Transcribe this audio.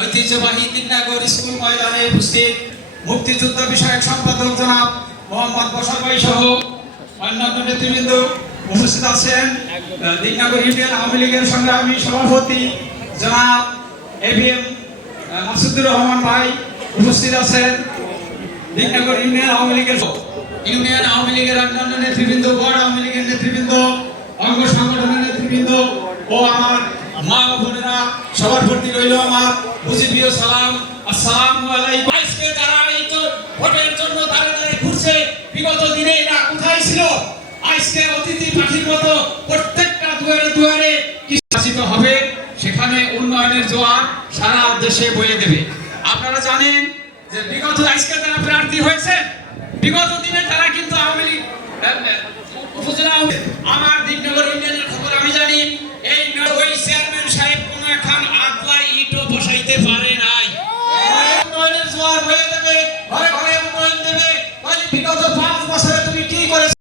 ঐতিহ্যবাহী দিননগর স্কুল ময়দানে উপস্থিত মুক্তিযুদ্ধ বিষয়ক সম্পাদক জনাব মোহাম্মদ বসর সহ অন্যান্য নেতৃবৃন্দ উপস্থিত আছেন। দিননগর ইউনিয়ন আওয়ামী লীগের সংগ্রামী সভাপতি জনাব এবিএম মাসুদুর রহমান ভাই উপস্থিত আছেন। দিননগর ইউনিয়ন আওয়ামী লীগের ইউনিয়ন আওয়ামী লীগের অন্যান্য নেতৃবৃন্দ ওয়ার্ড আওয়ামী লীগের নেতৃবৃন্দ, অঙ্গ সংগঠনের নেতৃবৃন্দ ও আমার মা ও সবার প্রতি রইল আমার বুঝিবীয় সালাম। আসসালামু আলাইকুম। আজকে যারা এই ভোটের জন্য দাঁড়ে দাঁড়িয়ে ঘুরছে, বিগত দিনে এরা কোথায় ছিল? আজকে অতিথি পাখির মতো প্রত্যেকটা দুয়ারে দুয়ারে শাসিত হবে, সেখানে উন্নয়নের জোয়ার সারা দেশে বয়ে দেবে। আপনারা জানেন যে বিগত আজকে যারা প্রার্থী হয়েছে, বিগত দিনে তারা কিন্তু আওয়ামী লীগ উপজেলা আমার দিকনগর ইউনিয়নের করেছে